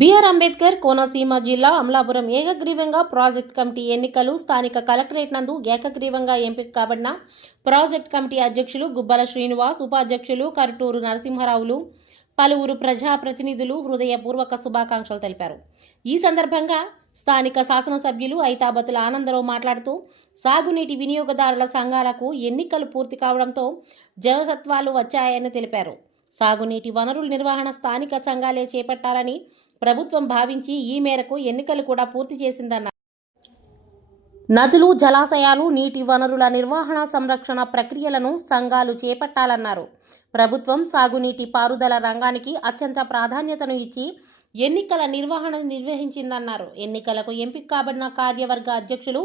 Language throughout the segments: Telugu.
బిఆర్ అంబేద్కర్ కోనసీమ జిల్లా అమలాపురం ఏకగ్రీవంగా ప్రాజెక్ట్ కమిటీ ఎన్నికలు స్థానిక కలెక్టరేట్ నందు ఏకగ్రీవంగా ఎంపిక కాబడిన ప్రాజెక్ట్ కమిటీ అధ్యక్షులు గుబ్బల శ్రీనివాస్ ఉపాధ్యక్షులు కరుటూరు నరసింహారావులు పలువురు ప్రజాప్రతినిధులు హృదయపూర్వక శుభాకాంక్షలు తెలిపారు. ఈ సందర్భంగా స్థానిక శాసనసభ్యులు ఐతాబతుల ఆనందరావు మాట్లాడుతూ సాగునీటి వినియోగదారుల సంఘాలకు ఎన్నికలు పూర్తి కావడంతో జవసత్వాలు వచ్చాయని తెలిపారు. సాగునీటి వనరుల నిర్వహణ స్థానిక సంఘాలే చేపట్టాలని ప్రభుత్వం భావించి ఈ మేరకు ఎన్నికలు కూడా పూర్తి చేసిందన్నారు. నదులు జలాశయాలు నీటి వనరుల నిర్వహణ సంరక్షణ ప్రక్రియలను సంఘాలు చేపట్టాలన్నారు. ప్రభుత్వం సాగునీటి పారుదల రంగానికి అత్యంత ప్రాధాన్యతను ఇచ్చి ఎన్నికల నిర్వహణ నిర్వహించిందన్నారు. ఎన్నికలకు ఎంపిక కాబడిన కార్యవర్గ అధ్యక్షులు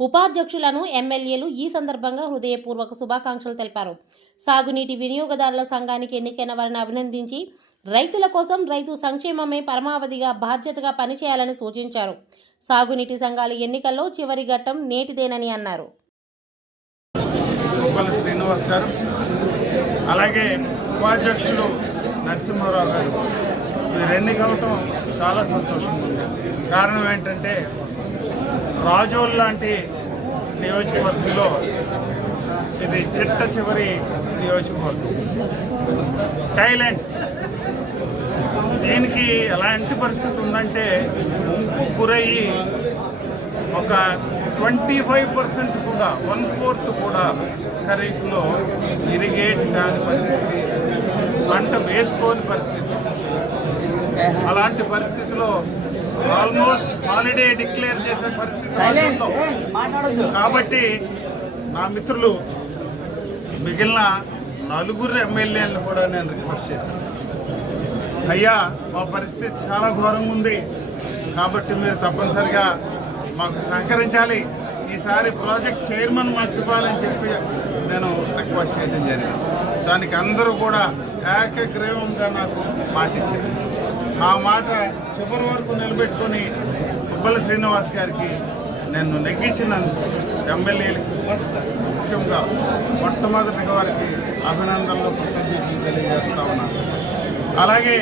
ఉపాధ్యక్షులను ఎమ్మెల్యేలు ఈ సందర్భంగా హృదయపూర్వక శుభాకాంక్షలు తెలిపారు. సాగునీటి వినియోగదారుల సంఘానికి ఎన్నికైన వారిని అభినందించి రైతుల కోసం రైతు సంక్షేమమే పరమావధిగా బాధ్యతగా పనిచేయాలని సూచించారు. సాగునీటి సంఘాల ఎన్నికల్లో చివరి ఘట్టం నేటిదేనని అన్నారు. శ్రీనివాస్ గారు అలాగే ఉపాధ్యక్షులు నరసింహారావు గారు మీరు ఎన్నికవటం చాలా సంతోషంగా ఉంది కారణం ఏంటంటే రాజోల్ లాంటి నియోజకవర్గంలో ఇది చిట్ట చివరి నియోజకవర్గం. థైలాండ్ దీనికి ఎలాంటి పరిస్థితి ఉందంటే ముంపు గురయ్యి ఒక ట్వంటీ ఫైవ్ పర్సెంట్ కూడా వన్ ఫోర్త్ కూడా ఖరీఫ్లో ఇరిగేట్ కాని పరిస్థితి పంట వేసుకోని పరిస్థితి. అలాంటి పరిస్థితిలో ఆల్మోస్ట్ హాలిడే డిక్లేర్ చేసే పరిస్థితి. కాబట్టి నా మిత్రులు మిగిలిన నలుగురు ఎమ్మెల్యేలను కూడా నేను రిక్వెస్ట్ చేశాను. అయ్యా మా పరిస్థితి చాలా ఘోరంగా ఉంది. కాబట్టి మీరు తప్పనిసరిగా మాకు సహకరించాలి. ఈసారి ప్రాజెక్ట్ చైర్మన్ మాకు ఇవ్వాలని చెప్పి నేను రిక్వెస్ట్ చేయడం జరిగింది. దానికి అందరూ కూడా ఏకగ్రీవంగా నాకు మాటిచ్చారు. ఆ మాట చివరి వరకు నిలబెట్టుకొని ఉబ్బల శ్రీనివాస్ గారికి నేను నెగ్గించినందుకు ఎమ్మెల్యేలకి ఫస్ట్ ముఖ్యంగా మొట్టమొదటిగా వారికి అభినందనలు కృతజ్ఞతలు తెలియజేస్తా ఉన్నాను. అలాగే